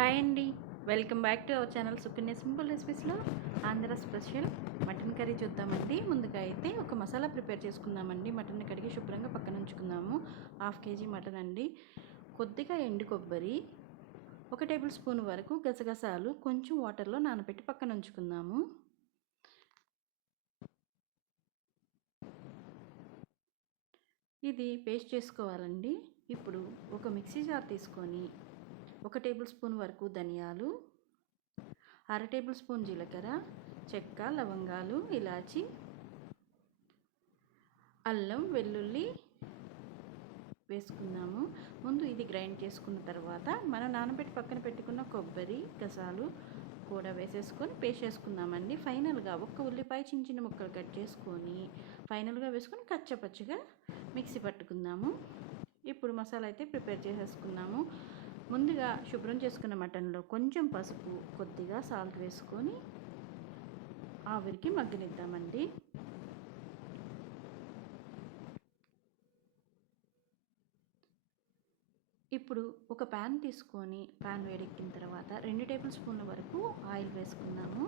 Hi అండి. Welcome back to our channel Sukanya simple రెసిపీస్లో. Andhra special mutton curry చూద్దామండి. ముందుగా అయితే ఒక మసాలా ప్రిపేర్ చేసుకుందామండి. మటన్ని కడిగి శుభ్రంగా పక్కన ఉంచుకుందాము. హాఫ్ కేజీ మటన్ అండి. కొద్దిగా ఎండు కొబ్బరి ఒక టేబుల్ స్పూన్ వరకు గసగసాలు కొంచెం వాటర్లో నానబెట్టి పక్కన ఉంచుకుందాము. ఇది పేస్ట్ చేసుకోవాలండి. ఇప్పుడు ఒక మిక్సీ జార్ తీసుకొని ఒక టేబుల్ స్పూన్ వరకు ధనియాలు అర టేబుల్ స్పూన్ జీలకర్ర చెక్క లవంగాలు ఇలాచి అల్లం వెల్లుల్లి వేసుకున్నాము. ముందు ఇది గ్రైండ్ చేసుకున్న తర్వాత మనం నానబెట్టి పక్కన పెట్టుకున్న కొబ్బరి గసాలు కూడా వేసేసుకొని పేస్ట్ చేసుకుందామండి. ఫైనల్గా ఒక్క ఉల్లిపాయ చిన్న చిన్న ముక్కలు కట్ చేసుకొని ఫైనల్గా వేసుకొని కచ్చపచ్చగా మిక్సీ పట్టుకుందాము. ఇప్పుడు మసాలా అయితే ప్రిపేర్ చేసేసుకున్నాము. ముందుగా శుభ్రం చేసుకున్న మటన్లో కొంచెం పసుపు కొద్దిగా సాల్ట్ వేసుకొని ఆవిరికి మగ్గనిద్దామండి. ఇప్పుడు ఒక ప్యాన్ తీసుకొని ప్యాన్ వేడెక్కిన తర్వాత రెండు టేబుల్ స్పూన్ల వరకు ఆయిల్ వేసుకున్నాము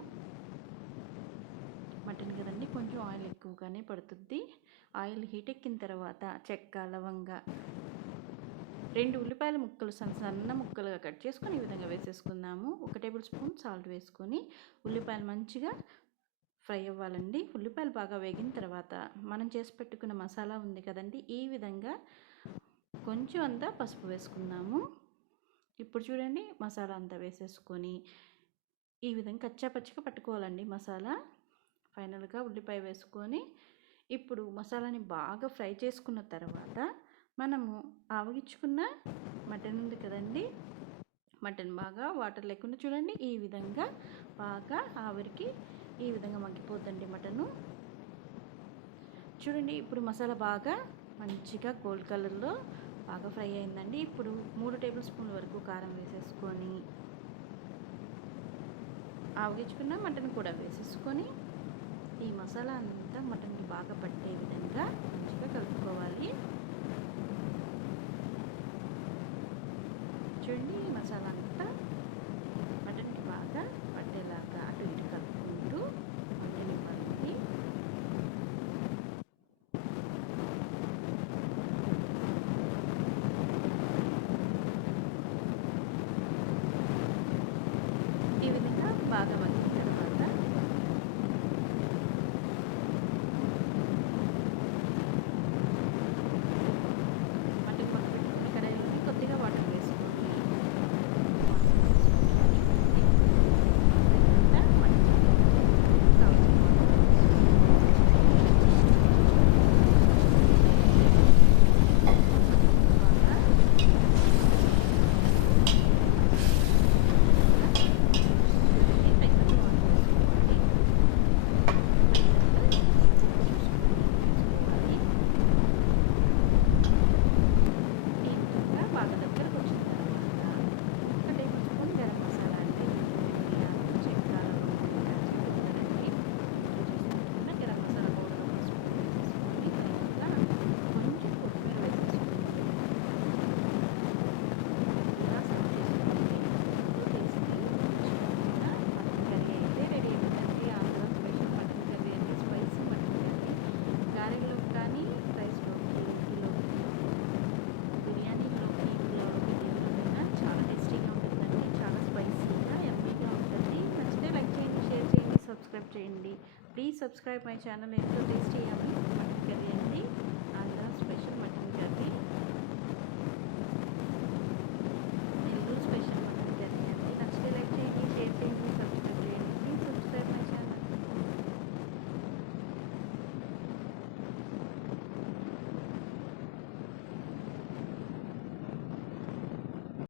మటన్ కదండి కొంచెం ఆయిల్ ఎక్కువగానే పడుతుంది. ఆయిల్ హీట్ ఎక్కిన తర్వాత చెక్క లవంగ రెండు ఉల్లిపాయల ముక్కలు సన్న సన్న ముక్కలుగా కట్ చేసుకొని ఈ విధంగా వేసేసుకుందాము. ఒక టేబుల్ స్పూన్ సాల్ట్ వేసుకొని ఉల్లిపాయలు మంచిగా ఫ్రై అవ్వాలండి. ఉల్లిపాయలు బాగా వేగిన తర్వాత మనం చేసి పెట్టుకున్న మసాలా ఉంది కదండి ఈ విధంగా కొంచెం అంతా పసుపు వేసుకుందాము. ఇప్పుడు చూడండి మసాలా అంతా వేసేసుకొని ఈ విధంగా కచ్చా పచ్చిగా పట్టుకోవాలండి మసాలా. ఫైనల్గా ఉల్లిపాయ వేసుకొని ఇప్పుడు మసాలాని బాగా ఫ్రై చేసుకున్న తర్వాత మనము ఆవగించుకున్న మటన్ ఉంది కదండి. మటన్ బాగా వాటర్ లేకుండా చూడండి. ఈ విధంగా బాగా ఆవిరికి ఈ విధంగా మగ్గిపోద్దండి మటను. చూడండి ఇప్పుడు మసాలా బాగా మంచిగా గోల్డ్ కలర్లో బాగా ఫ్రై అయిందండి. ఇప్పుడు మూడు టేబుల్ స్పూన్ల వరకు కారం వేసేసుకొని ఆవగించుకున్న మటన్ కూడా వేసేసుకొని ఈ మసాలా అంతా మటన్కి బాగా పట్టే విధంగా మంచిగా కలుపుకోవాలి. సబ్స్క్రైబ్ చేయండి. Please subscribe my channel. ఎంతో టేస్టీ అమ్మ మటన్ కర్రీ అండి. Andhra special mutton curry.